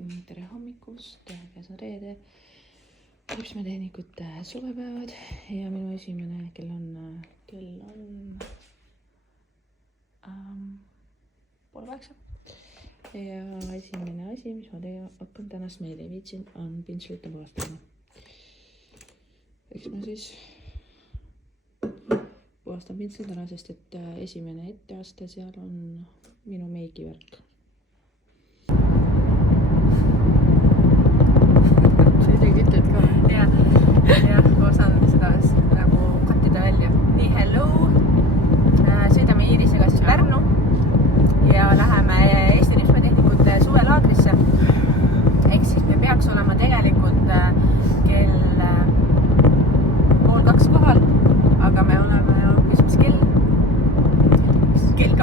Tere hommikust, käes on reede, Ripsmetehnikute suvepäevad ja minu esimene kell on 7:30. Ja esimene asi, mis ma hakkan tänast meelde viitsin, on pintslite puhastamine. Eks ma siis puhastan pintslid ära, sest et esimene etteaste seal on minu meigivärk. Jah, ma saan seda nagu kattida välja. Nii, hello! Sõidame Iirisega siis Pärnu ja läheme Eesti Ripsmetehnikute suvelaagrisse. Ehk siis me peaks olema tegelikult kell 1:30 kohal, aga me oleme mis kell 2.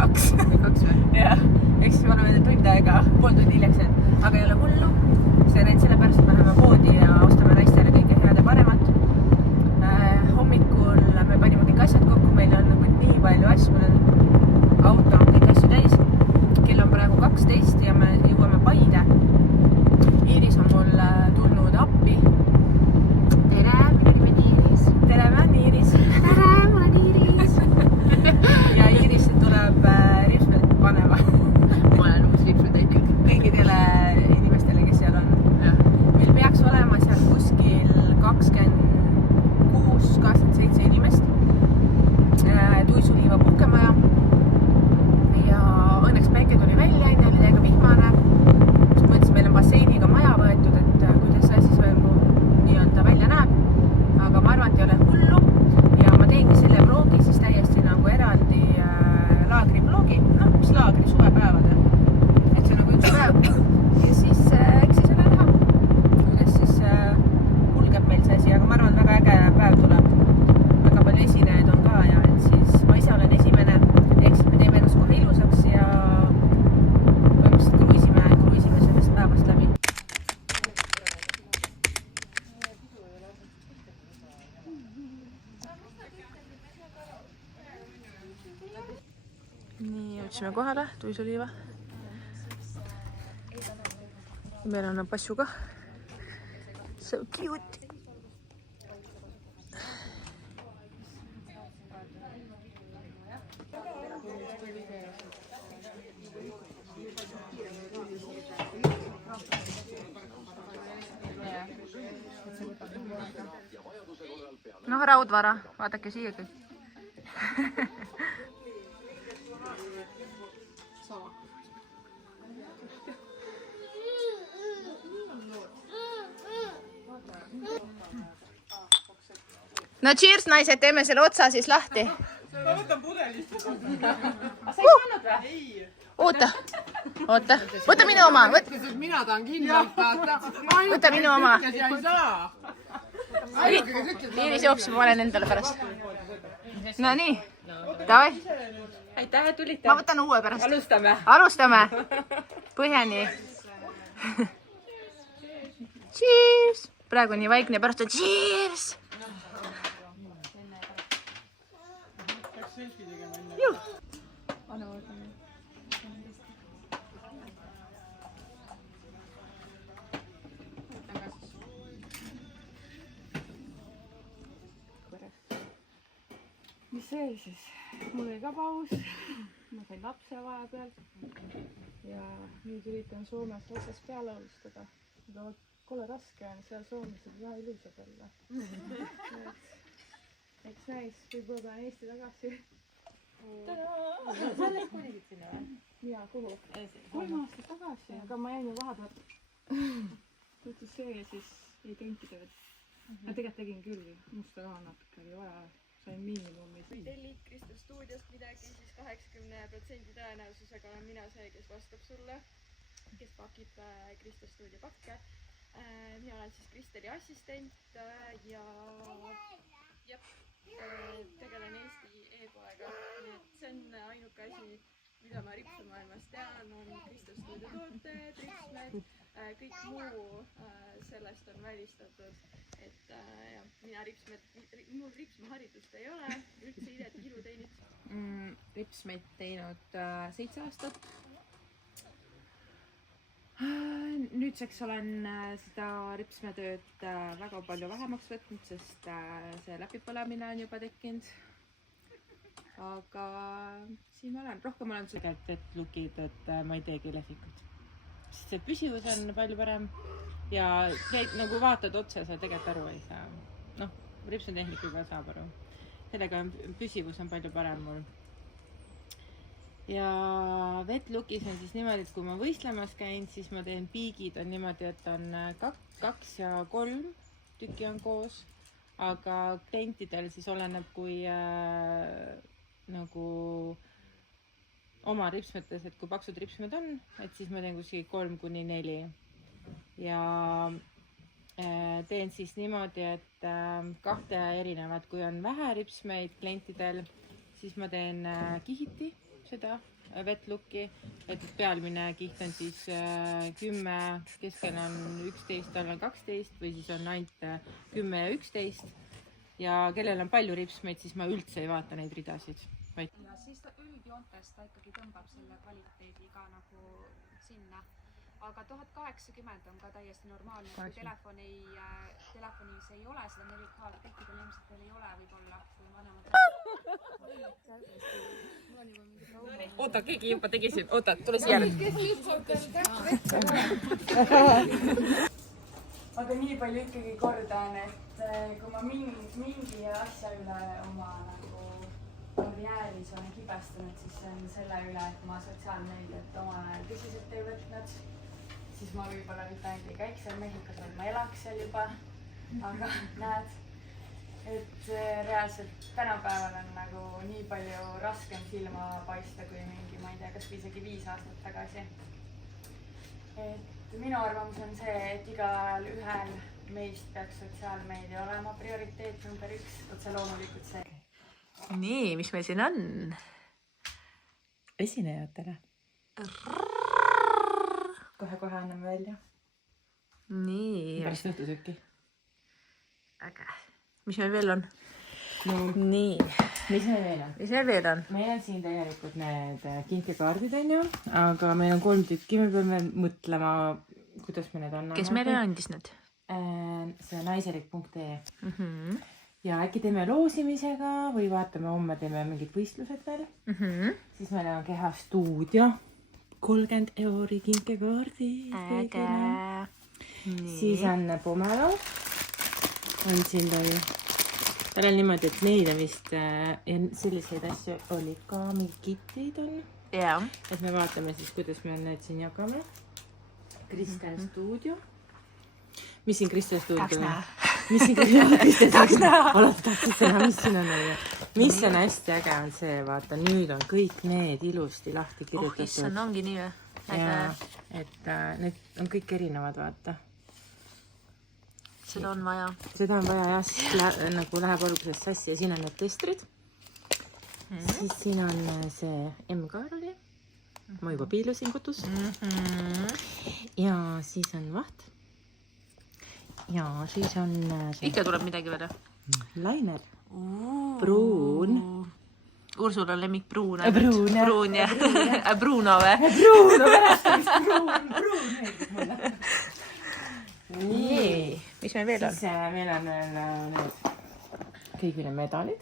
Jah, ehk siis me oleme tund aega, pool tundi hiljaks, aga ei ole hullu. See on sellepärast, et me läheme poodi ja ostame naistele kõike head ja paremat. Hommikul me panime kõik asjad kokku, meil on nagu nii palju asju, meil on auto on kõik asju täis. Kell on praegu 12 ja me jõuame Paide. Iiris on mul tulnud appi. Tere, minu nimi on Iiris. Tere, ma olen Iiris. Tere, ma olen Iiris. Ja Iiris tuleb ripsmed panema. Ma olen uus ripsmetehnik. Kõigidele inimestele, kes seal on. Meil peaks olema seal kuskil 26-27 inimest. Tuisuliiva puhkemaja. Ja õnneks päike tuli välja, enne oli täiega vihmane. Mõtlesin, meil on basseiniga maja võetud, et kuidas see siis veel nii-öelda välja näeb. Aga ma arvan, et ei ole hullu. Ja ma teengi selle vlogi siis täiesti nagu eraldi laagri vlogi. Noh, mis laagri suvepäevade. Et see on nagu üks päev. Ja siis eks siis on näha, kuidas siis kulgeb meil see asi. Aga ma arvan, väga äge päev tuleb. Väga palju esinejaid on ka ja et siis ma ise olen esimene. Ehk siis me teeme ennast kohe ilusaks ja põhimõtteliselt kruiisime sellest päevast läbi. Nii, jõudsime kohale, tuisuliiva. Meil on passu ka. So cute! Noh, raudvara, vaadake siia kõik. No cheers, naised, teeme selle otsa siis lahti. Ma võtan pudelist. Sa ei saanud või? Ei. Oota. Võta minu oma. Mina tahan kindlalt vaata. Võta minu oma. Ja ei saa. Iiris jookseb, ma olen endale pärast. No nii. Davai. Aitäh, et tulite. Ma võtan uue pärast. Alustame. Põhjani. Cheers. Praegu on nii vaikne, pärast on cheers. Mis veel siis? Mul oli ka paus. Ma sain lapse vahepeal. Ja nüüd üritan Soomes otsast peale alustada. Aga kole raske on seal Soomes väga ilusad olla. Eks näis, võib-olla pean Eesti tagasi. Sellest kolisid sinna või? Ja, kuhu? 3 aastat tagasi, aga ma jäin ju vahepeal. Võttis see ja siis ei teinud tööd. Ma tegelikult tegin küll, musta raha natuke oli vaja. Sain miinimumi. Tellid Kristo stuudiost midagi, siis 80% tõenäosusega olen mina see, kes vastab sulle, kes pakib Kristo stuudio pakke. Mina olen siis Kristeli assistent ja tegelen Eesti e-poega. See on ainuke asi, mida ma ripsumaailmas tean, on Kristo stuudio tooted, ripsmed, kõik muu sellest on välistatud. Et mina mul ripsmeharidust ei ole, üldse ilu teinud. Ripsmeid teinud 7 aastat. nüüdseks olen seda ripsmetööd väga palju vähemaks võtnud, sest see läbipõlemine on juba tekkinud. Aga siin ma olen, rohkem olen tegelikult vetlukid, et ma ei teegi lehvikut. Sest see püsivus on palju parem ja nagu vaatad otse, sa tegelikult aru ei saa. Noh, ripsmetehnikuga saab aru. Sellega püsivus on palju parem mul. Ja vetlukis on siis niimoodi, et kui ma võistlemas käin, siis ma teen piigid on niimoodi, et on 2 ja 3 tükki on koos, aga klientidel siis oleneb, kui nagu oma ripsmetes, et kui paksud ripsmed on, et siis ma teen kuskil 3-4 ja teen siis niimoodi, et 2 erinevat, kui on vähe ripsmeid klientidel, siis ma teen kihiti seda vetlukki, et pealmine kiht on siis 10, keskel on 11, tal on 12 või siis on ainult 10 ja 11 ja kellel on palju ripsmeid, siis ma üldse ei vaata neid ridasid. Ja siis ta üldjoontes ta ikkagi tõmbab selle kvaliteediga nagu sinna. Aga 1080 on ka täiesti normaalne, kui telefonis ei ole seda 4K, kõikidel ilmselt ei ole võib-olla, kui vanemad. Oota, keegi juba tegi siin. Oota, tule siia. Aga nii palju ikkagi kordan, et kui ma mingi asja üle oma nagu karjääris olen kibestunud, siis see on selle üle, et ma sotsiaalmeediat omal ajal tõsiselt ei võtnud. Siis ma võib-olla mitte ainult ei käiks seal Mehhikos, vaid ma elaks seal juba. Aga näed, et reaalselt tänapäeval on nagu nii palju raskem silma paista kui mingi, ma ei tea, kas või isegi 5 aastat tagasi. Et minu arvamus on see, et igal ühel meist peaks sotsiaalmeedia olema prioriteet number 1. Otse loomulikult see. Nii, mis meil siin on? Esinejatele. Kohe anname välja. Nii. Pärast õhtusööki. Äge. Mis meil veel on? No, nii. mis meil veel on? Meil on siin tegelikult need kinkekaardid on ju, aga meil on 3 tükki, me peame mõtlema, kuidas me need anname. Kes meile andis need? See on naiselik.ee. Ja äkki teeme loosimisega või vaatame homme, teeme mingid võistlused veel. Siis meil on Kehastuudio. 30 € kinkekaardi. Äge. Siis on Pomelo. On siin tal. Tal on niimoodi, et neid on vist ja selliseid asju oli ka, mingid kitid on. Ja. Et me vaatame siis, kuidas me need siin jagame. Kristel Stuudio. Mis siin Kristel Stuudio? Tahaks näha. Mis siin Tahaks näha. Alati tahtsid näha, mis siin on. Mis on hästi äge on see, vaata, nüüd on kõik need ilusti lahti kirjutatud. Issand, ongi nii või? Ja, et need on kõik erinevad, vaata. Seda on vaja. Seda on vaja jah, siis nagu läheb alguses sassi ja siin on need testrid. Siis siin on see M-kaaroli. Ma juba piilusin kutus. Ja siis on vaht. Ja siis on Ikka tuleb midagi veel. Lainer. Pruun. Ursul on lemmik Pruun. Pruun, jah. Pruun, jah. Bruno või? Bruno pärast. Pruun meeldib mulle. Nii. Mis meil veel on? Siis meil on need kõik need medalid.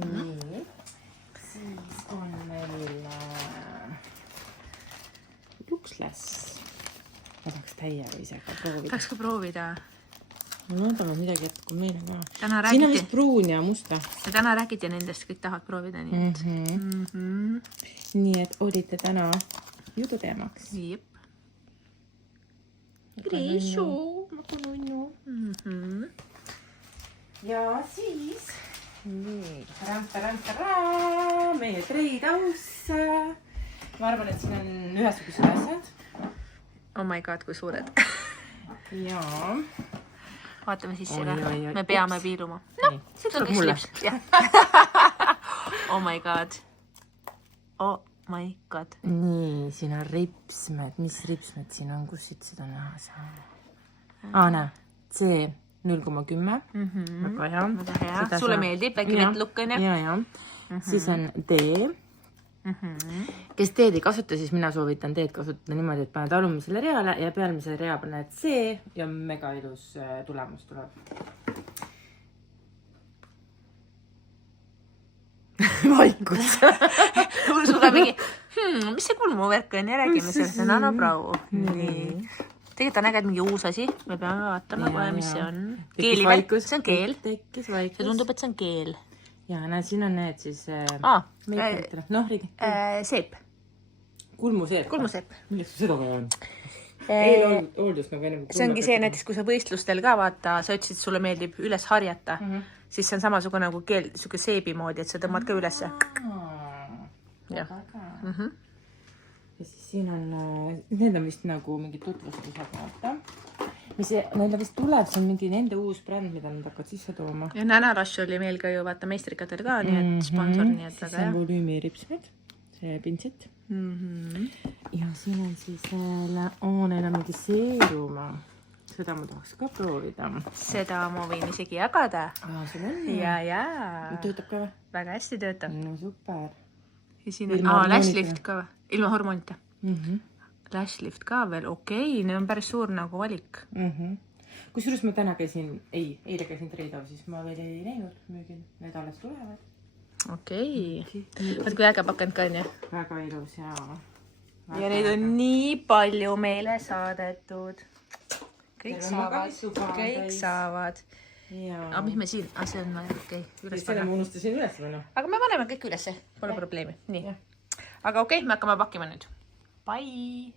Nii. Siis on meil juksles. Ma tahaks täiega ise ka proovida. Tahaks ka proovida. Ma loodan, et midagi jätkub meile ka. Täna Siin on vist pruun ja musta. Ja täna räägiti nendest, kõik tahavad proovida. Nii et olite täna jututeemaks. Jep. Kriisu. Ja siis meie treitaus. Ma arvan, et siin on ühesugused asjad. Oh my god, kui suured. Jaa. Vaatame sisse Oi, ka. oi, oi. Me peame piiluma. No, see tuleb mulle. Oh my god. Oh my god. Nii, siin on ripsmed. Mis ripsmed siin on? Kus siit seda näha saab? Näe. C 0,10. Väga hea. Väga hea. Sulle meeldib, väike vetlukk on ja. Siis on D kes teed ei kasuta, siis mina soovitan teed kasutada niimoodi, et paned alumisele reale ja pealmisele rea paned C ja mega ilus tulemus tuleb. Vaikus. Sulle mingi, mis see kulmuvärk on ja räägime sellest, see on nanoprau. Nii. Tegelikult on äged mingi uus asi, me peame vaatama kohe, mis see on. Keelivärk, see on keel. Tekkis vaikus. See tundub, et see on keel. Ja näed, siin on need siis Riigi. Seep. Kulmuseep. Kulmuseep. Milleks seda vaja on? Eelhooldus nagu ennem. See ongi see näiteks, kui sa võistlustel ka vaata, sa ütlesid, sulle meeldib üles harjata, siis see on samasugune nagu keel, siuke seebi moodi, et sa tõmbad ka ülesse. Ja siis siin on, need on vist nagu mingid tutvustused vaata. Neil vist tuleb, see on mingi nende uus bränd, mida nad hakkavad sisse tooma. Ja Nänarash oli meil ka ju vaata meistrikatel ka, nii et sponsor, nii et väga hea. See on volüümiripsmed, see pintset. Ja siin on siis neil on mingi seeruma. Seda ma tahaks ka proovida. Seda ma võin isegi jagada. Sul on? Ja. Töötab ka või? Väga hästi töötab. No super. Ja siin on Lashlift ka või? Ilma hormonita. Lashlift ka veel, okei, need on päris suur nagu valik. Kusjuures ma täna eile käisin Treidov, siis ma veel ei näinud müügil. Need alles tulevad. Okei. Vaat kui äge pakend ka on ju. Väga ilus ja... Ja neid on nii palju meile saadetud. Kõik saavad. Aga mis me siin? See on okei. Selle ma unustasin üles või noh? Aga me paneme kõik ülesse, pole probleemi. Nii. Aga okei, me hakkame pakkima nüüd. Bye!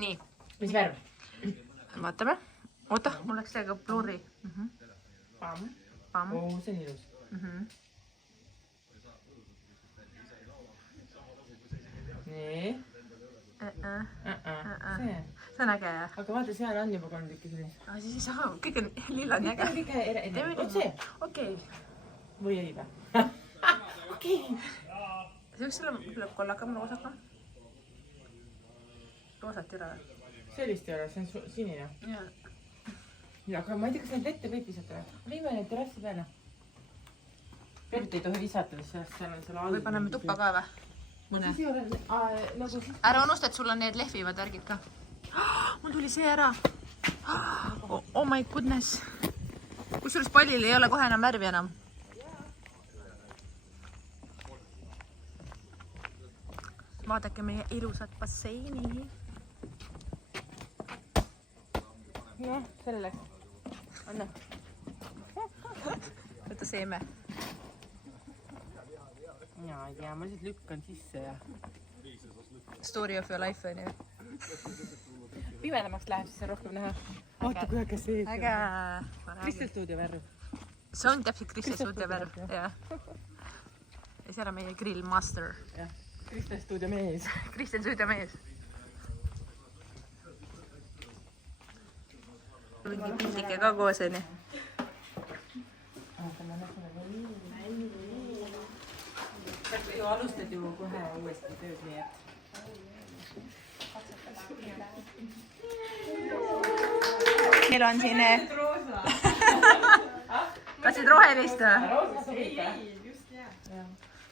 Nii. Mis värv? Vaatame. Oota, mul läks täiega blurri. Pamm. See on ilus. Nii. See on äge jah. Aga vaata, seal on juba 3 tükki sellist. Siis ei saa, kõik on lilla on äge. Oot see? Okei. Või ei või? Okei. See võiks olla kollakam, roosakam. Roosat ei ole. Sellist ei ole, see on sinine. Ja, aga ma ei tea, kas neid lette võib visata või? Viime neid terrassi peale. Pert ei tohi visata, sest seal on selle all. Või paneme tuppa ka või? Ära unusta, et sul on need lehvivad värgid ka. Mul tuli see ära. Oh my goodness. Kusjuures pallil ei ole kohe enam värvi enam. Vaadake meie ilusat basseini. Noh, selle läks. Anna. Võta seeme. Ja, ma lihtsalt lükkan sisse ja... Story of your life on ju. Pimedamaks läheb, siis on rohkem näha. Vaata, kui äge see. Äge. Kristel Stuudio värv. See on täpselt Kristel Stuudio värv. Ja seal on meie grillmaster. Kristel Stuudio mees. Kristel Stuudio mees. Mingi pildike ka koos on ju. Ju alustad ju kohe uuesti tööd, nii et... Meil on siin... Tahtsid rohelist või? Ei, just jää.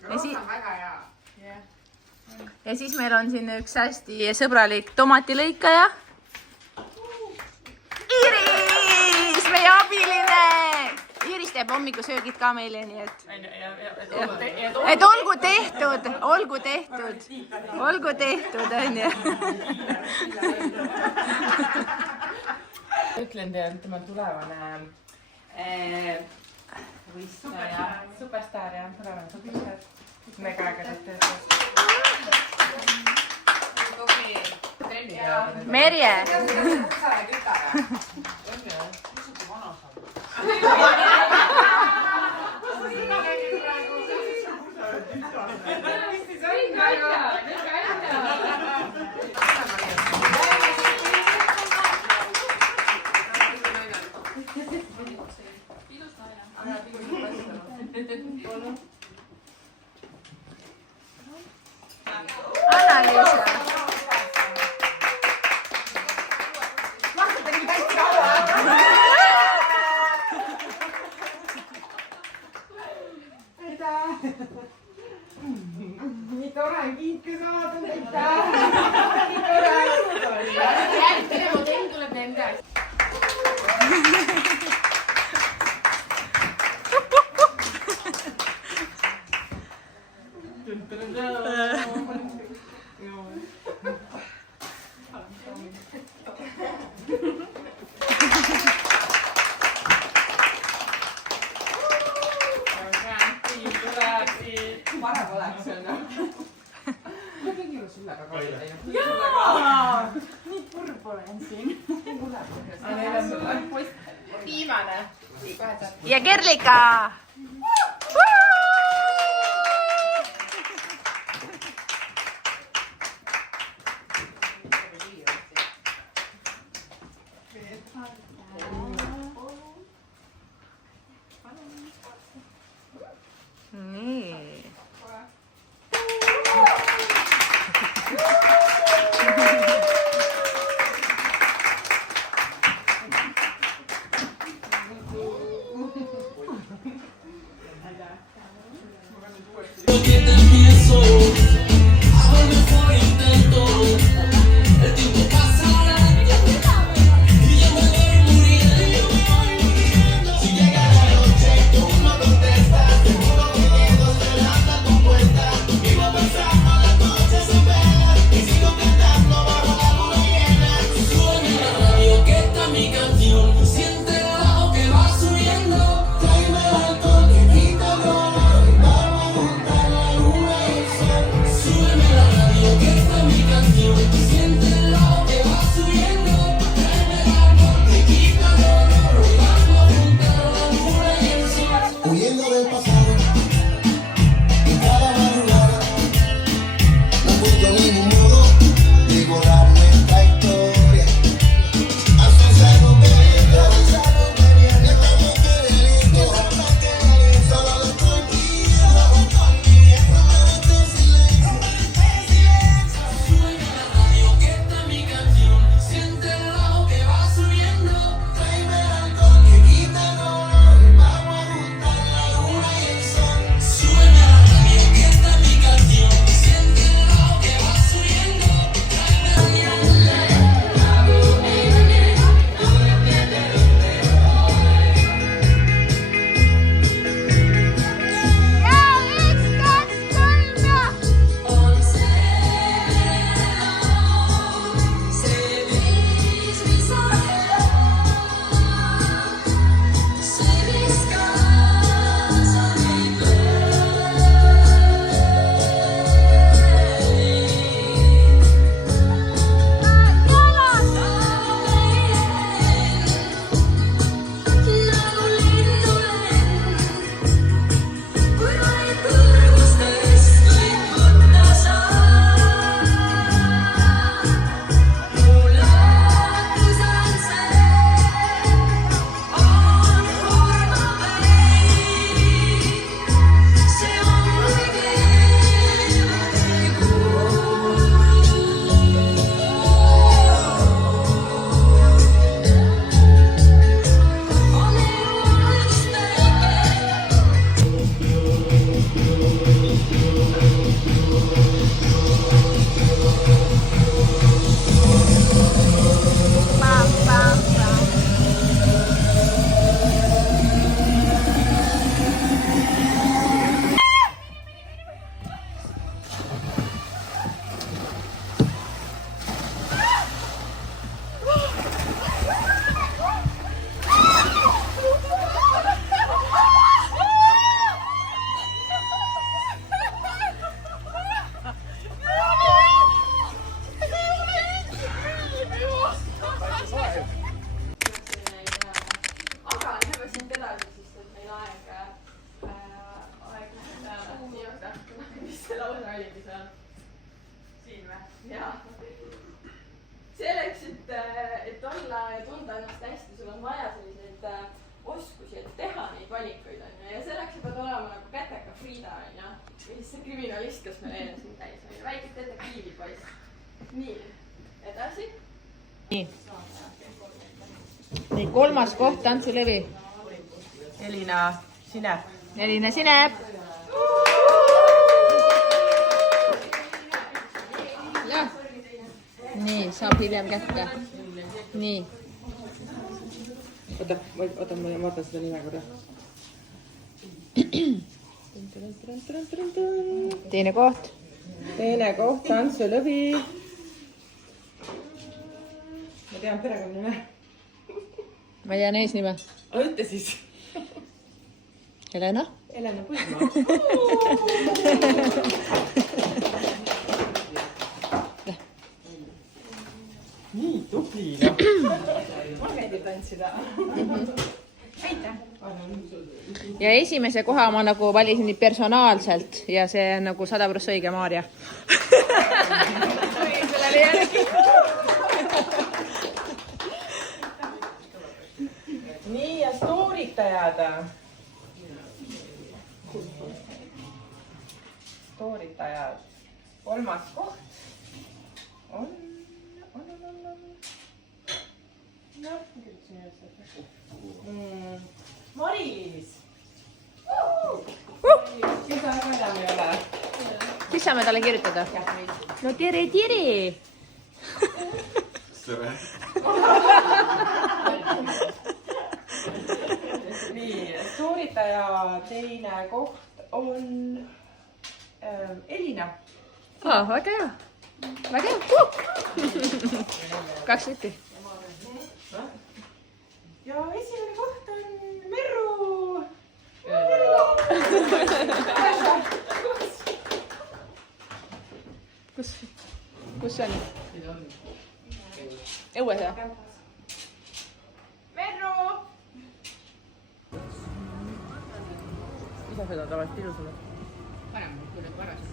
Roos on väga hea. Ja siis meil on siin üks hästi sõbralik tomatilõikaja. Iris, meie abiline! Iris teeb hommikusöögid ka meile, nii et... Et olgu tehtud, on ju. Ütlen teile, et tema tulevane võistleja, superstaar ja tulevane superstaar. Mega ägedat tööd. Merje! Anna-Liisa. Lahkute nii hästi kaua. Aitäh. Nii tore on kiike saada. Aitäh. Nii tore. Järgmine modell tuleb nende asja. Parem oleks, on ju. Ma tegin sulle ka kaasa. nii kurb olen siin. Viimane. ja Kerlika. nii. oskusi, et teha neid valikuid, on ju, ja selleks sa pead olema nagu käteka Frieda, on ju. mis see kriminalist, kes meil enne siin käis, oli väike detektiivipoiss. nii, edasi. nii, 3. koht, tantsulevi. Elina Sinep. Elina Sinep. jah. nii, saab hiljem kätte. nii. oota, ma vaatan seda nime korra. teine koht. teine koht, tantsulõvi. ma tean perekonnanime. ma tean eesnime. ütle siis. Helena. Helena Põldmaa. nii tubli, noh. mulle meeldib tantsida. ja esimese koha ma nagu valisin nii personaalselt ja see on nagu 100% õige Maarja. sellele järgi. nii ja stooritajad. stooritajad. 3. koht on. noh, ma kirjutasin üles. Mari-Liis. kes sa väga enam ei ole? siis saame talle kirjutada. no tere. nii, stooritaja teine koht on Elina. väga hea. väga hea. 2 litti. ja esimene koht on Merru. kus see on? õues või? Merru. mida seda tavaliselt ilusamalt? parem, kui need varased.